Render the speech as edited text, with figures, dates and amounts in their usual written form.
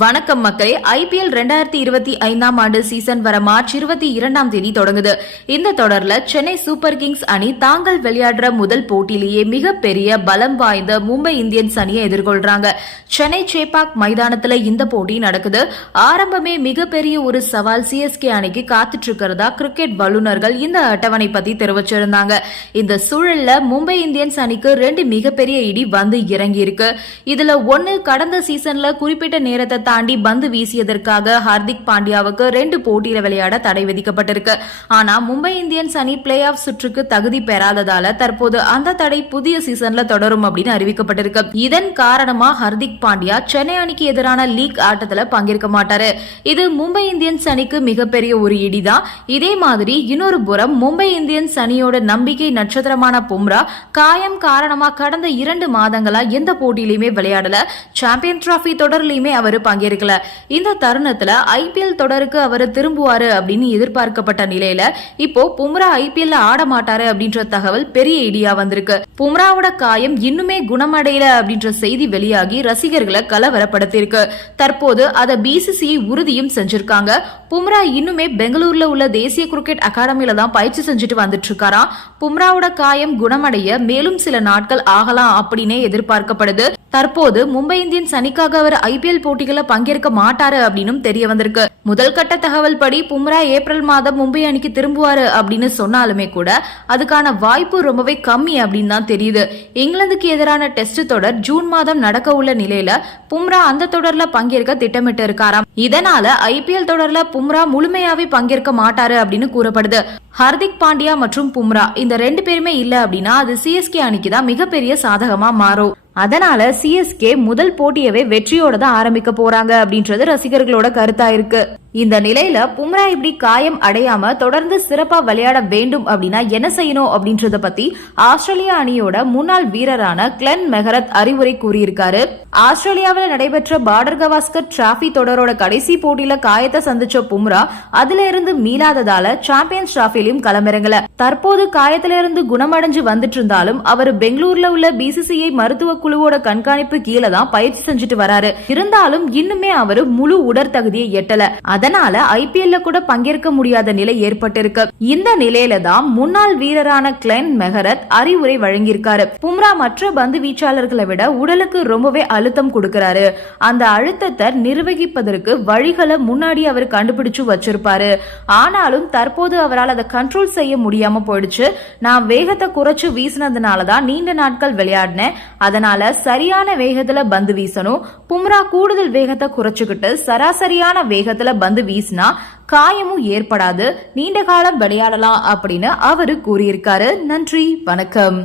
வணக்கம் மக்களே. IPL 2025 ஆண்டு சீசன் வர மார்ச் 22 தொடங்குது. இந்த தொடர்ல சென்னை சூப்பர் கிங்ஸ் அணி தாங்கள் விளையாடுற முதல் போட்டியிலேயே மிகப்பெரிய பலம் வாய்ந்த மும்பை இந்தியன்ஸ் அணியை எதிர்கொள்றாங்க. சென்னை சேப்பாக் மைதானத்துல இந்த போட்டி நடக்குது. ஆரம்பமே மிகப்பெரிய ஒரு சவால் CSK அணிக்கு காத்துட்டு இருக்கிறதா கிரிக்கெட் வல்லுநர்கள் இந்த அட்டவணை பத்தி தெரிவிச்சிருந்தாங்க. இந்த சூழல்ல மும்பை இந்தியன்ஸ் அணிக்கு 2 மிகப்பெரிய இடி வந்து இறங்கி இருக்கு. இதுல ஒன்னு கடந்த சீசன்ல குறிப்பிட்ட நேரத்தை தாண்டி பந்து வீசியதற்காக ஹார்திக் பாண்டியாவுக்கு 2 போட்டியில விளையாட தடை விதிக்கப்பட்டிருக்கு. ஆனா மும்பை இந்தியன்ஸ் அணி பிளே ஆஃப் சுற்றுக்கு தகுதி பெறாததால தற்போது அந்த தடை புதிய சீசன்ல தொடரும் அப்படின்னு அறிவிக்கப்பட்டிருக்கு. இதன் காரணமா ஹார்திக் பாண்டியா சென்னை அணிக்கு எதிரான லீக் ஆட்டத்துல பங்கேற்க மாட்டாரு. இது மும்பை இந்தியன்ஸ் அணிக்கு மிகப்பெரிய ஒரு இடிதான். இதே மாதிரி இன்னொரு புறம் மும்பை இந்தியன்ஸ் அணியோட நம்பிக்கை நட்சத்திரமான பும்ரா காயம் காரணமா கடந்த 2 மாதங்களா எந்த போட்டியிலுமே விளையாடல. சாம்பியன் டிராபி தொடர்லயுமே அவர் பங்கேற்கல. இந்த தருணத்துல IPL தொடருக்கு அவர் திரும்புவாரு அப்படின்னு எதிர்பார்க்கப்பட்ட நிலையில இப்போ பும்ரா IPL ஆட மாட்டாரு அப்படின்ற தகவல் பெரிய இடியா வந்திருக்கு. பும்ராவோட காயம் இன்னுமே குணமடையல அப்படின்ற செய்தி வெளியாகி ரசிகர்களை கலவரப்படுத்திருக்கு. தற்போது அதை BCCI உறுதியும் செஞ்சிருக்காங்க. பும்ரா இன்னுமே பெங்களூர்ல உள்ள தேசிய கிரிக்கெட் அகாடமியில தான் பயிற்சி செஞ்சுட்டு வந்துட்டு இருக்காராம். பும்ராவோட காயம் குணமடைய மேலும் சில நாட்கள் ஆகலாம் அப்படின்னே எதிர்பார்க்கப்படுது. தற்போது மும்பை இந்தியன்ஸ் அணிக்காக அவர் IPL போட்டிகளை பங்கேற்க மாட்டாரு அப்படின்னு தெரிய வந்திருக்கு. முதல் கட்ட தகவல் படி பும்ரா ஏப்ரல் மாதம் மும்பை அணிக்கு திரும்புவாரு அப்படின்னு சொன்னாலுமே கூட அதுக்கான வாய்ப்பு ரொம்பவே கம்மி அப்படின்னு தான் தெரியுது. இங்கிலாந்துக்கு எதிரான டெஸ்ட் தொடர் ஜூன் மாதம் நடக்க உள்ள நிலையில பும்ரா அந்த தொடர்ல பங்கேற்க திட்டமிட்டு இருக்காராம். இதனால IPL தொடர்ல பும்ரா முழுமையாவே பங்கேற்க மாட்டாரு அப்படின்னு கூறப்படுது. ஹார்திக் பாண்டியா மற்றும் பும்ரா இந்த 2 பேருமே இல்ல அப்படின்னா அது CSK அணிக்கு தான் மிகப்பெரிய சாதகமா மாறும். அதனால CSK முதல் போட்டியவே வெற்றியோட தான் ஆரம்பிக்க போறாங்க அப்படின்றது ரசிகர்களோட கருத்தா இருக்கு. இந்த நிலையில பும்ரா இப்படி காயம் அடையாம தொடர்ந்து சிறப்பா விளையாட வேண்டும் அப்படின்னா என்ன செய்யணும் அப்படின்றத பத்தி ஆஸ்திரேலியா அணியோட முன்னாள் வீரரான கிளென் மெகரத் அறிவுரை கூறியிருக்காரு. ஆஸ்திரேலியாவில் நடைபெற்ற பார்டர் கவாஸ்கர் டிராபி தொடரோட கடைசி போட்டியில காயத்தை சந்திச்ச பும்ரா அதுல இருந்து மீளாததால சாம்பியன்ஸ் டிராபிலையும் களமிறங்கல. தற்போது காயத்தில இருந்து குணமடைஞ்சு வந்துட்டு இருந்தாலும் அவர் பெங்களூர்ல உள்ள BCCI மருத்துவ குழுவோட கண்காணிப்பு கீழே தான் பயிற்சி செஞ்சுட்டு வராரு. இருந்தாலும் இன்னுமே அவரு முழு உடற்தகுதியை எட்டல. அதனால IPL கூட பங்கேற்க முடியாத நிலை ஏற்பட்டிருக்கு. இந்த நிலையில தான் முன்னாள் வீரரான கிளென் மெகரத் அறிவுரை வழங்கியிருக்காரு. பும்ரா மற்ற பந்து வீச்சாளர்களை விட உடலுக்கு ரொம்பவே அழுத்தம் கொடுக்கிறாரு. அந்த அழுத்தத்தை நிர்வகிப்பதற்கு வழிகளை முன்னாடி அவர் கண்டுபிடிச்சு வச்சிருப்பாரு. ஆனாலும் தற்போது அவரால் அதை கண்ட்ரோல் செய்ய முடியாம போயிடுச்சு. நான் வேகத்தை குறைச்சு வீசினதுனாலதான் நீண்ட நாட்கள் விளையாடினேன். அதனால சரியான வேகத்துல பந்து வீசணும். பும்ரா கூடுதல் வேகத்தை குறைச்சுக்கிட்டு சராசரியான வேகத்துல பந்து வீசினா காயமும் ஏற்படாது, நீண்ட காலம் விளையாடலாம் அப்படின்னு அவரு கூறியிருக்காரு. நன்றி, வணக்கம்.